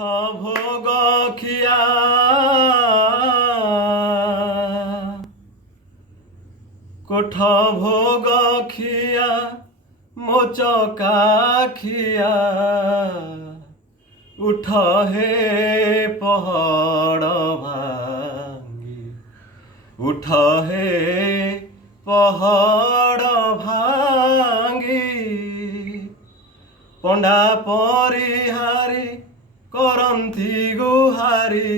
ভোগ খিয়া কোঠ ভোগ খিয়া মোচকা খিয়া উঠ হে পহড় ভাঙ্গি উঠ হে পহড় ভাঙ্গি পଣ୍ଡା ପରିହାରି କରନ୍ତି ଗୁହାରି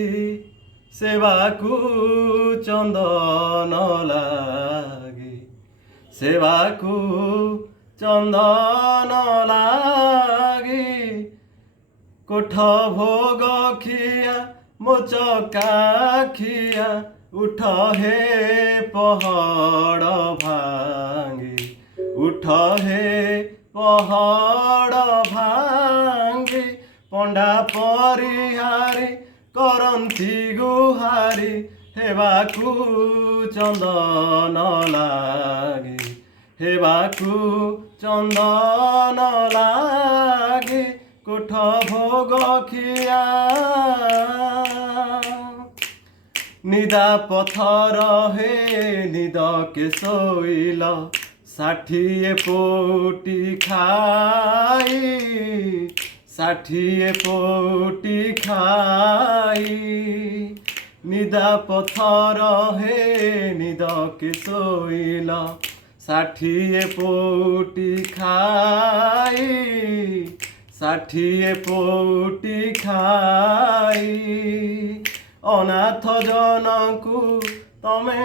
ସେବାକୁ ଚନ୍ଦନ ଲାଗି ସେବାକୁ ଚନ୍ଦନ ଲାଗି କୋଠ ଭୋଗ ଖିଆ ମୋଚକା ଖିଆ ଉଠ ହେ ପହଡ଼ ଭାଙ୍ଗି ଉଠ ହେ ପହଡ଼ ଭାଙ୍ଗି ପଣ୍ଡା ପରିହାରି କରନ୍ତି ଗୁହାରି ହେବାକୁ ଚନ୍ଦନ ଲାଗି ହେବାକୁ ଚନ୍ଦନ ଲାଗି କୋଠ ଭୋଗ ଖିଆ ନିଦା ପଥର ହେ ନିଦକେ ଶୋଇଲ 60 ପୋଟି ଖାଇ 60 ପୋଟି ଖାଇ ନିଦା ପଥର ହେ ନିଦକେ ଶୋଇଲ 60 ପୋଟି ଖାଇ 60 ପୋଟି ଖାଇ ଅନାଥ ଜନକୁ ତମେ